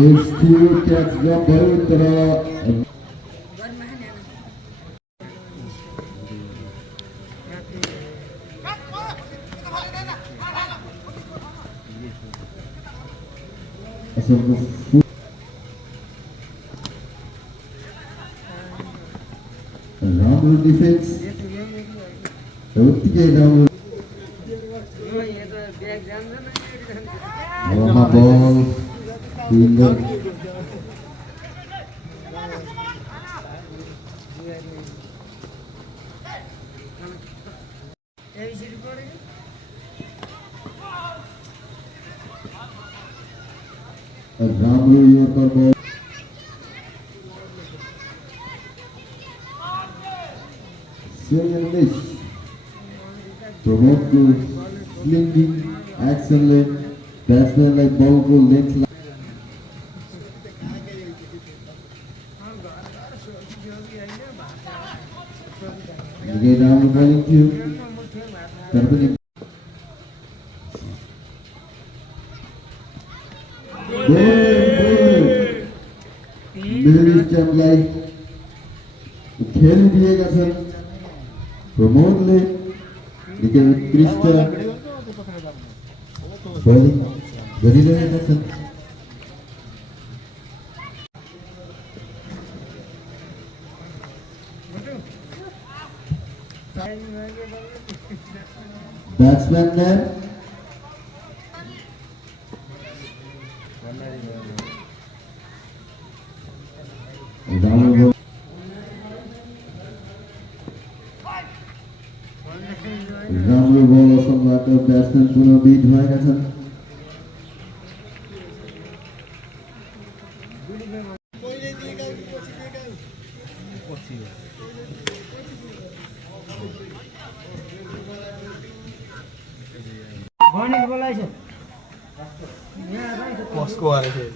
Still catch गयो तर राम्रो डिफेन्स उत्तिकै राम्रो बल विंगर राम्रो yorker ball Serious promote to slinging action lane batsman like ball को length again round bowling cue terpani मेरी चमलाई खेल दिएका छन् प्रमोदले विकेट उत्कृष्ट बलिङ गरिरहेका छन् ब्याट्सम्यानले राम्रो बलसँगबाट ब्याट्सम्यान पुनः बिट भएका छन् कसको आरे थियो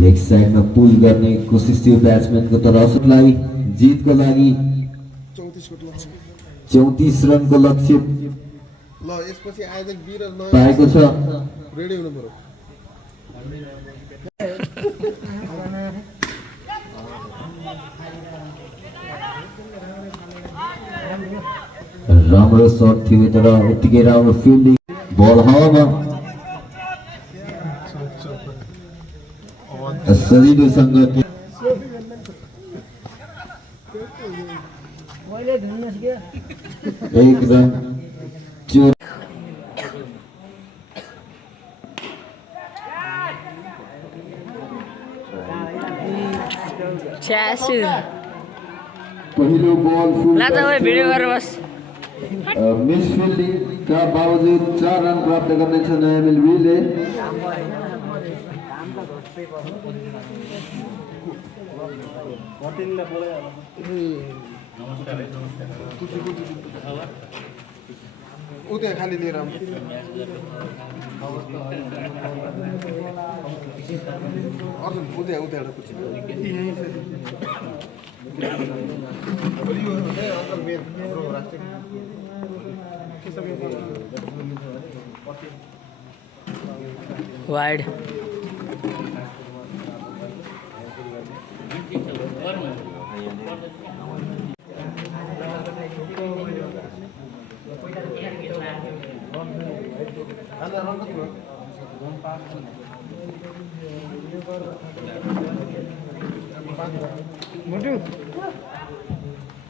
लेग साइडमा पुल गर्ने कोसिस थियो ब्याट्सम्यानको तर्फलाई जितको लागि 34 रनको लक्ष्य ल यसपछि आयोजक वीर पाएको छ रेडी हुनु पर्यो राम्रो शट थियो तर उत्तिकै राम्रो फिल्डिङ बल हावामा सजिलोसँग एक रन पहिलो बल मिस फिल्डिङ का बावजुद 4 रन प्राप्त गर्नेछन् एमिल विले उते खाली लिएर अर्जुन उते उते एउटा पुछि वाइड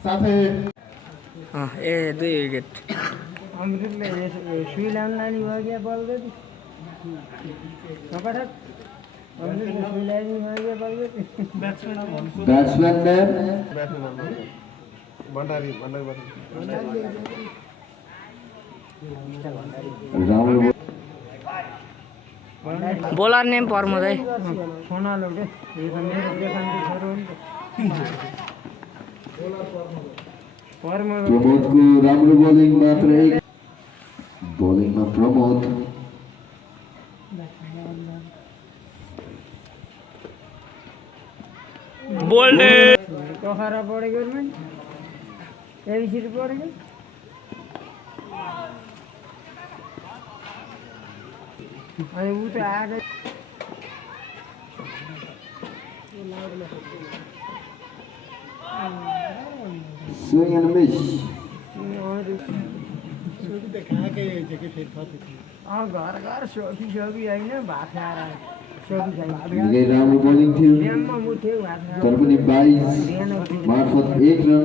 साथै ए 2 विकेट अमृतले सुई लान लाने भयो क्या बल गरी नकाट अमृतले सुई लाने भयो क्या बल गरी batsman Bhandari bowler name Pramod है सोनाल हो मेरो देखान्ती छोरो हो नि प्रमोदको राम्रो बलिङ मात्र एक बलिङमा प्रमोद बोल्ड कखरा पढेको एबिसिडी पढेको अनि ऊ त आएकै Swing and a miss. घर घर सोफी सोफी होइन भात खाएर सोफी खाइ निकै राम्रो बोलिङ थियो बिहानमा उठ्यो भात खाएर तर पनि 22 मार्फत 1 रन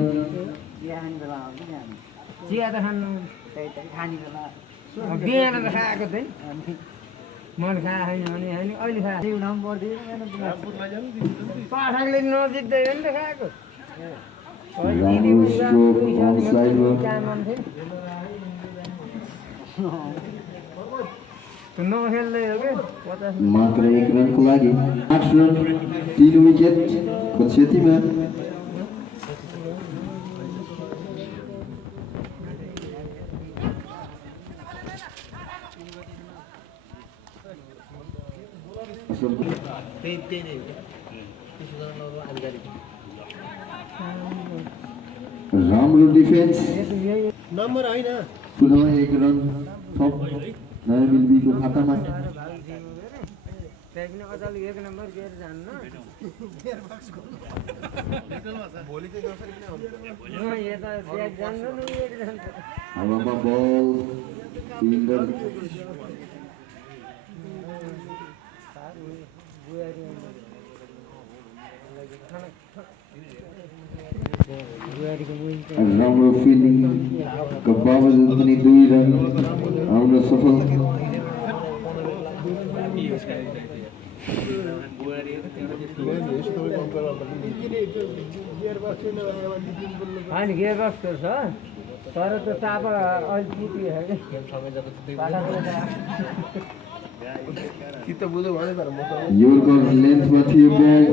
चिया त खानु बिहान त खाएको थिएँ मैले खाएको छैन भने होइन अहिले खाएको पाठकले नजिक्दै हो नि त खाएको राम्रो स्ट्रोक अन साइडमा नखेल्दै हो कि 50 मात्र 1 रनको लागि 8 रन 3 विकेट को क्षतिमा राम्रो डिफेन्स नम्बर होइन पुनः 1 रन थप नयाँ मिल्बीको खातामा त्यही पनि अचल 1 नम्बर गेर जान्न भोलि चाहिँ जसरी पनि आउँछ यता ब्याग जान्न न एक जान्छ हावामा बल फिल्डर राम्रो फिल्डिङको बावजुद पनि 2 रन आउन सफल होइन गेयर बक्स छ तर त्यो ताप अलि पुग्यो चित्त बुझ्यो भने तर म त योर्कर लेन्थमा थियो बल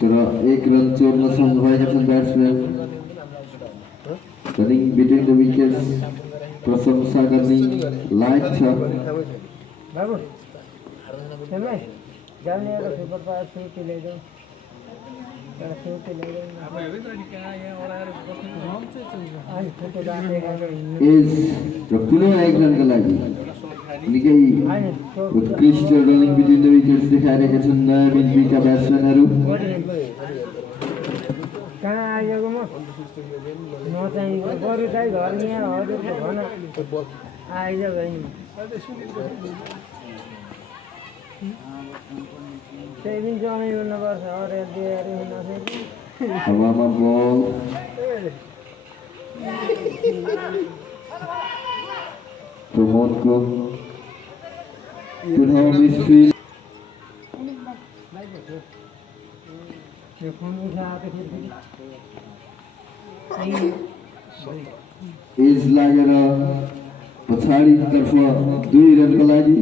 तर 1 रन चोर्न सफल भएका छन् batsman running between the wickets प्रशंसा गर्ने लायक छ बाबु त्यसमै जाने एउटा सुपर पावर सुटी ल्याइदेऊ एउटा सुटी ल्याइदेऊ अनि फोटो राखेर एज र पुनः 1 रनका लागि निकै उत्कृष्ट रनिङ बिट्विन द विकेट्स देखाइरहेका छन् नयाँ मिल्बीका ब्याट्सम्यानहरू कहाँ आइएको म नचाहिँ बरु चाहिँ घर यहाँ हजुरको भन आइज बहिनी त्यही दिन जमै हुनुपर्छ अरे दिएर नसकेको हावामा बल प्रमोदको पुनः मिसफिल्ड त्यो फोन उठाएको थियो एज लागेर पछाडितर्फ 2 रनका लागि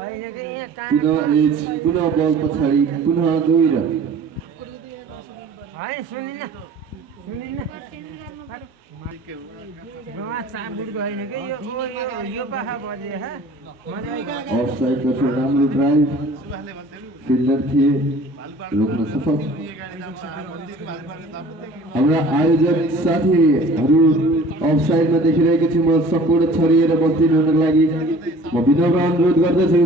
होइन कि यहाँ कहाँ पुनः एज पुनः बल पछाडि पुनः 2 रन होइन सुनिन्न चाबुटको होइन कि यो पाखा बजे अफसाइडतर्फ राम्रो ड्राइभ फिल्डर थिए रोक्न सफल हाम्रा आयोजक साथीहरू अफसाइडमा देखिरहेको छु म सम्पूर्ण छरिएर बस्दिनु हुनको लागि म विनम्र अनुरोध गर्दछु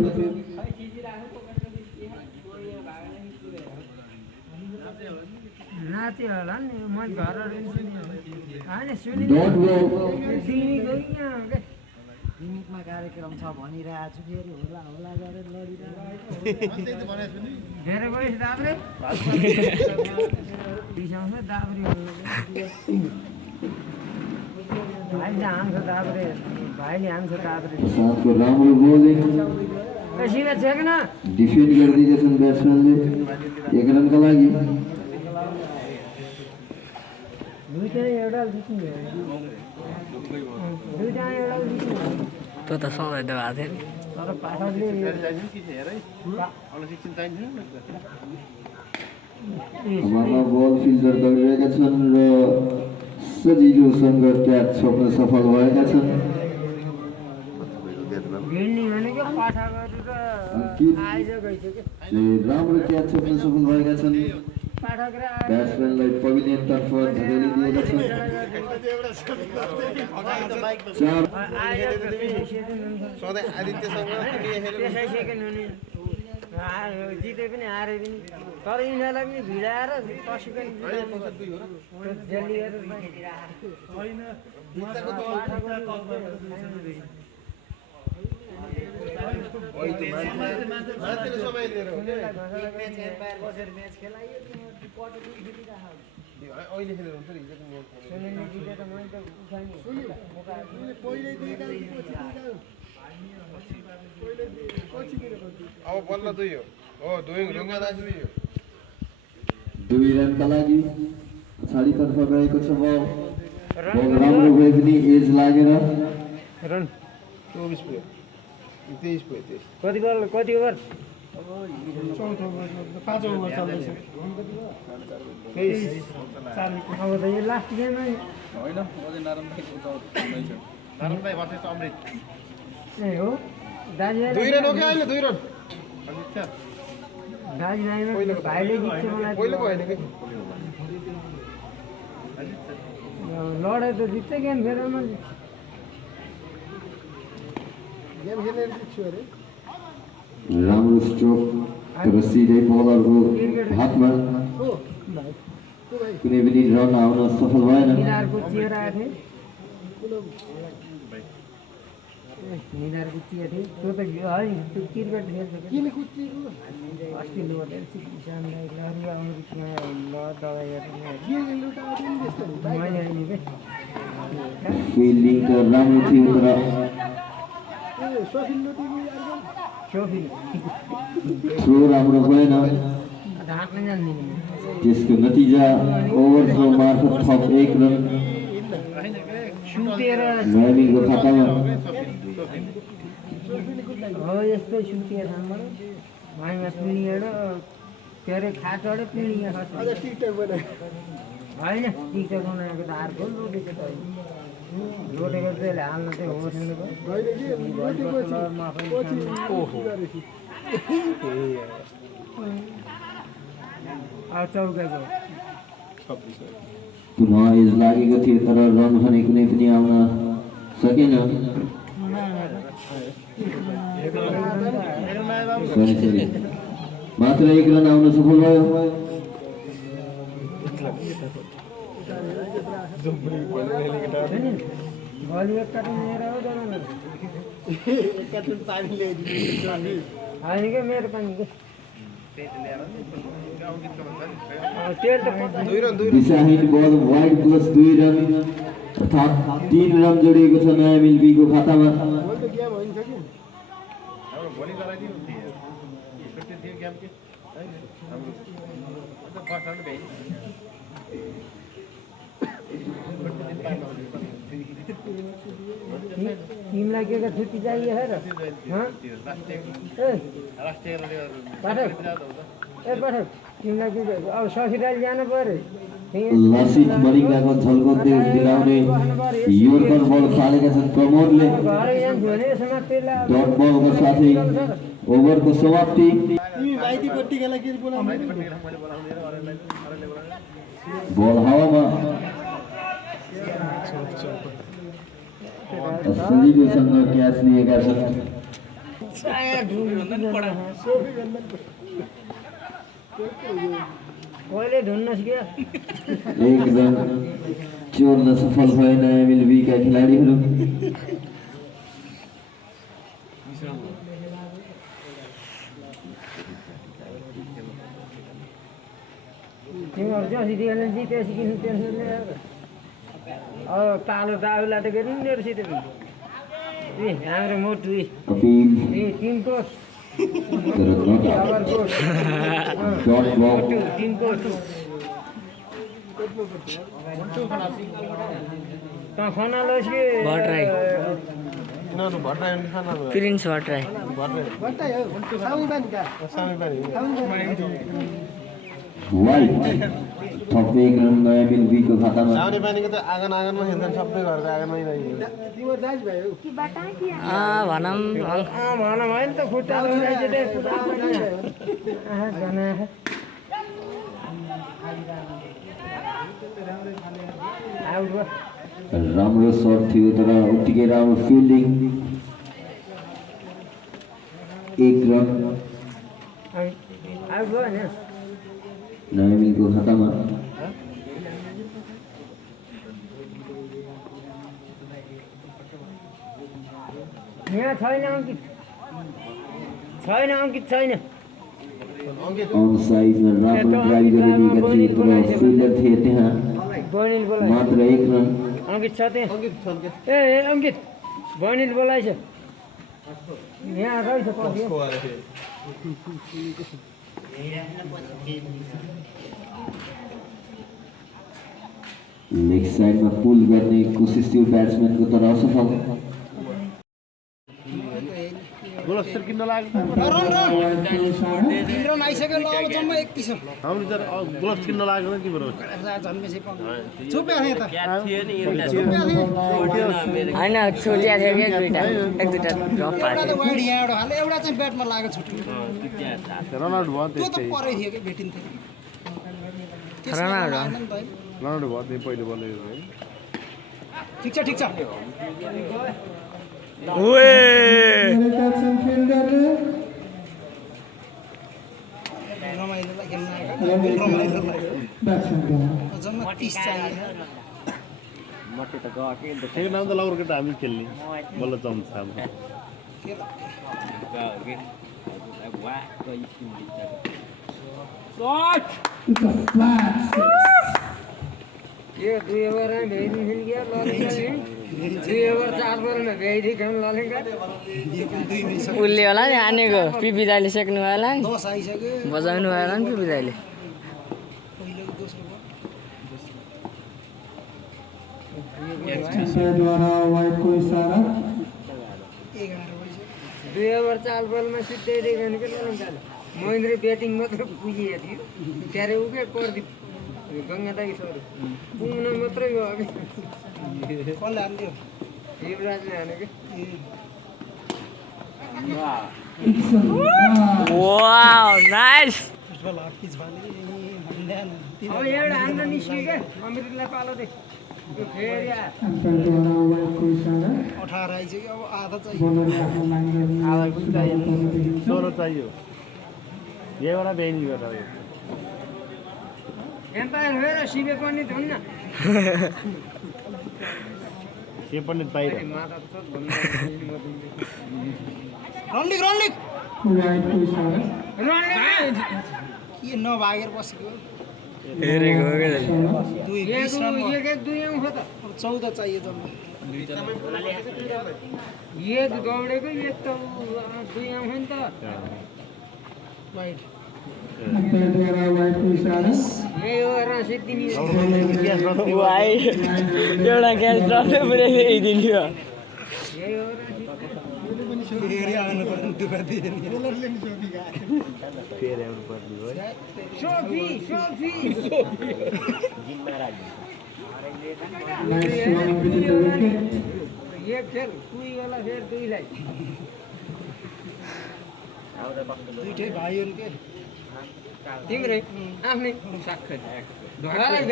नाच्यो होला नि मैले घरहरू होइन सुनि डोन्ट गो दिमिकमा कार्यक्रम छ भनिरहेको छु फेरि होला होला गरेर लडिरहेको धेरै गएछ दाब्रे बिसाउँछ दाब्रे भाइले हान्छ दाब्रे साथको राम्रो बोलिङ सिधा छेक्न डिफेन्ड गरिदिएका छन् ब्याट्सम्यानले 1 रनका लागि दुईटा एउटा जित्नु दुईटा एउटा जित्नु त्यो त सधैँ त भएको थियो नि तर पाठकले हावामा बल फिल्डर गरिरहेका छन् र सजिलोसँग क्याच छोप्न सफल भएका छन् भिड्ने भनेको पाठकहरू र अंकित आइज गइसक्यो ले राम्रो क्याच छोप्न सफल भएका छन् पाठक र ब्याट्सम्यानलाई पभिलियनतर्फ धकेलिदिएका छन्। चार सधैँ आदित्यसँग तिमी त्यसै सेकेन्ड हुने जिते पनि हारे पनि तर यिनीहरूलाई पनि भिडाएर पछि पनि जल्दी मान्छेले समय लिएर हो क्या अहिले खेलेर हुन्छ नि अब बल्ल दुई हो दुई ढुङ्गा दाजु दुई हो 2 रनका लागि पछाडितर्फ गएको छ बल राम्रो गए पनि एज लागेर रन 24 पुग्यो 23 पुग्यो 23 कति बल कति ओभर 5 ओभर चल्दैछ अब त यो लास्ट गेम नारायण भाइ वर्सेस अमृत ए हो दाजुभाइ 2 रन हो क्या अहिले 2 रन दाजुभाइमा भाइले जित्छ मलाई पहिलेको होइन कि लडे त जित्छ गेम फेरमा गेम खेलेर जित्छु अरे राम्रो स्ट्रोक तर सिधै बलरको हातमा कुनै पनि रन आउन सफल भएन। निधारको चियर आएको थियो निधारको चियर थियो त्यो त है त्यो क्रिकेट खेल्छ किन कुच्चिएको अस्ति लोटेर सिक्किसान लहरी अमृतमा ल दबाई मैले होइन के फिल्डिङ त राम्रो थियो तर सोफी थ्रो राम्रो भएन। ढाक्न जान्दिनँ त्यसको नतिजा ओभरथ्रो मार्फत थप 1 रन सुतेर माइमीको खातामा। हो यस्तै सुतेर हाम्रो माइमा पिँढिएर के अरे खाटोडे पिँढिया खस्छ होइन टिकटक बनाएको त अर्को लोटेको त होइन लोटेको चाहिँ हाल्न चाहिँ हो चौकाको पुनः एज लागेको थियो तर रन भने कुनै पनि आउन सकेन। मात्र 1 रन आउन सफल भयो। गली एक कार्टुन लिएर आऊ जानु होइन क्या मेरो पनि दिशाहीन बल वाइड प्लस 2 रन अर्थात् 3 रन जोडिएको छ नयाँ मिल्पीको खातामा। तिमीलाई के छुट्टी चाहिए है र पाठक ए पाठक तिमीलाई के अब ससुराली जानु पर्यो लसित मरिङ्गाको झल्को दिलाउने योर्कर बल फालेका छन् प्रमोदले। घरै जान्छु भने यसमा त्यसलाई डट बलको साथै ओभरको समाप्ति। बल हावामा सजिलोसँग क्याच लिएका छन्। कहिले ढुन्नस् क्या 1 रन चोर्न सफल भए नयाँ मिल्पीका खेलाडीहरू। तिमीहरू जसरी जितेपछि किन्नु त्यसले अब कालो दाउला त गर्नु नि रहेछ त ए हाम्रो मोटु कपिल ए टिमको तर नट आउट। डट बल टिमको त खाना लस के भट्टराई किनभने भट्टराई खाना प्रिन्स भट्टराई वाइड थप 1 रन नयाँ मिल्पीको खातामा। साउने पानीको त आँगनमा खेल्छन् सबै घरको आँगनमै भनौँ भनौँ होइन त खुट्टा आउट भयो राम्रो सर्ट थियो तर उत्तिकै राम्रो फिल्डिङ 1 रन आउट भयो नि नयमिनको खातामा यहाँ छैन अङ्कित छैन अन साइडमा राम्रो ड्राइभ गरिदिएका थिए तर फिल्डर थिए त्यहाँ बनिल बोलाइ मात्र 1 रन अङ्कित छ त्यहाँ ए अङ्कित बनिल बोलाइछ यहाँ रहेछ पछि लेग साइडमा पुल गर्ने कोसिस थियो ब्याट्सम्यानको तर असफल गोलस्तर किन्न लाग्यो हाम्रो गोलस किन्न लाग्यो कि बरु होइन छोटिया थियो कि दुईवटा एक दुईवटा ड्रप पाएको एउटा चाहिँ ब्याटमा लागेको छुट्यो रनआउट भयो त्यो त त्यस्तै परै थियो कि भेटिन्थ्यो रनआउट रनआउट भयो त्यही पहिलो बल ठिक छ रमाइलोलाई खेल्न आएको जम्मा 30 चाहियो ठिक नाम त लाउर केटा हामी खेल्ने बल्ल चम्छ हाम्रो यो 2 ओभरमा भ्याइदिन्थ्यो नि क्या ललिङ 2 ओभर 4 बलमा भ्याइदियो ललिङ उसले होला नि हानेको पिपी दाइले सेक्नु होला नि 10 आइसक्यो बजाउनु होला नि पिपी दाइले पहिलो दोस्रो द्वारा वाइडको इशारा 11 बजे 2 ओभर 4 बलमा सिधै दिएको के ललिङ दाइले महेन्द्र ब्याटिङ मात्र पुगिएको थियो ત્યારે उ के पर्दि गङ्गा दाइ छोरी पुग्न मात्रै गयो अघि कसले हान्थ्यो युवराजले हानेको वाउ नाइस अब एउटा हान्न निस्क्यो क्या अमृतलाई पालो दे यो फेरि एम्पायर द्वारा वाइडको इशारा 18 आइसक्यो अब आधा चाहियो बोलरले आफ्नो लाइन गर्ने 16 चाहियो यहीबाट बेनी गरेर एम्पायर भएर शिवे पण्डित हुन्न के पनि बाहिर रनलिक वाइडको इशारा के नभागेर बसेको हेरेको के दुई 20 रन भयो। एक दुई आउँछ त अब 14 चाहियो जम्मा एक दौडेको एक त दुई आउँछ नि त वाइड एम्पायर द्वारा वाइडको इशारा यही हो र सिद्धि नि वाइ एउटा क्याच ड्रपै पुरै दिइदिन्थ्यो यही हो र फेरि आउनु पर्ने दुःख दिएन फेरि आउनु पर्ने हो Sophie nice running with the wicket एक खेल दुई बेला फेरि दुईलाई दुईटै भाइहरू के तिम्रै आफ्नै साखर ढोकालाई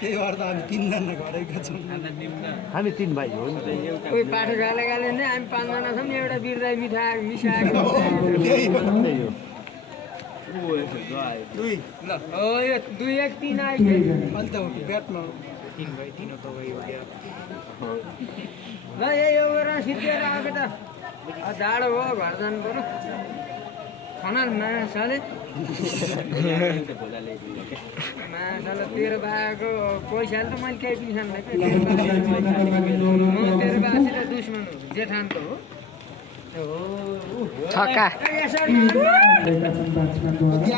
त्यही भएर त हामी 3 जना घरेका छौँ हामी 3 भाइ हो नि त उही पाठो गाले नै हामी 5 जना छौँ एउटा बिर्दाई मिसाएको त्यही हो दुई ल हो यो 2 1 3 आइसक्यो अहिले त ब्याटमा 3 भाइ 3 त गयो ल यही ओभरमा सिद्धेर आएको त जाडो भयो घर जानु पर्यो खनाल माछाले तेरो बाको पैसाले त मैले केही पनि खान्दैन तेरो बासित दुश्मन हो जेठान त हो छक्का ब्याट्सम्यान द्वारा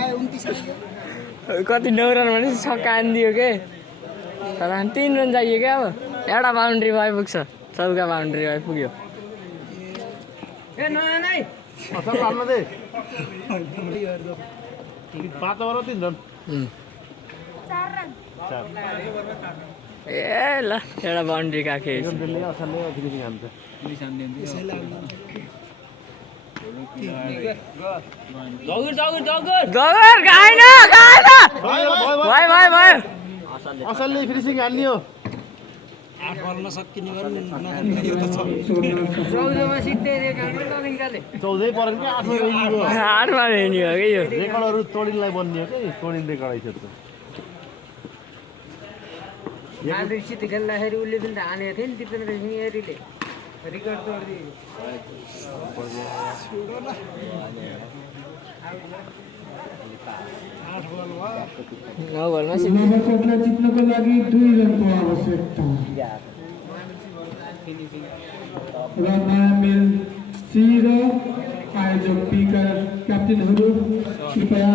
आयो 29 आइसक्यो कति 9 रन भने छक्का आनिदियो के तर 3 रन चाहियो क्या अब एउटा बााउन्ड्री भयो पुग्छ चौका बााउन्ड्री भयो पुग्यो ए नयाँ नै असल हाल्न दे 5 ओभर 3 रन 4 ए ल एउटा बााउन्ड्री काखे दिल्ली असलले अलिकति हान्छ गगर गाएन भयो भयो भयो असलले फिनिसिङ हान्ने हो 8 बलमा सकिने गरी नखाने यो त छ 14 मा सिद्धेर काम ननिकाले 14 परेन कि 8 रेन्जको 8 मा हेर्ने हो कि यो रेकर्डहरू तोडिनलाई बन्ने हो कि तोडिन रेकर्ड आइसक्यो त माधुरीसित खेल्दाखेरि उसले पनि त हानेको थियो नि दिपेन्द्र सिंह हेरीले रिकर्ड तोडिदियो नौबलमा नगरकोटलाई जित्नको लागि 2 रनको आवश्यकता र नयाँ मेल सी र आयोजक पीका क्याप्टेनहरू कृपया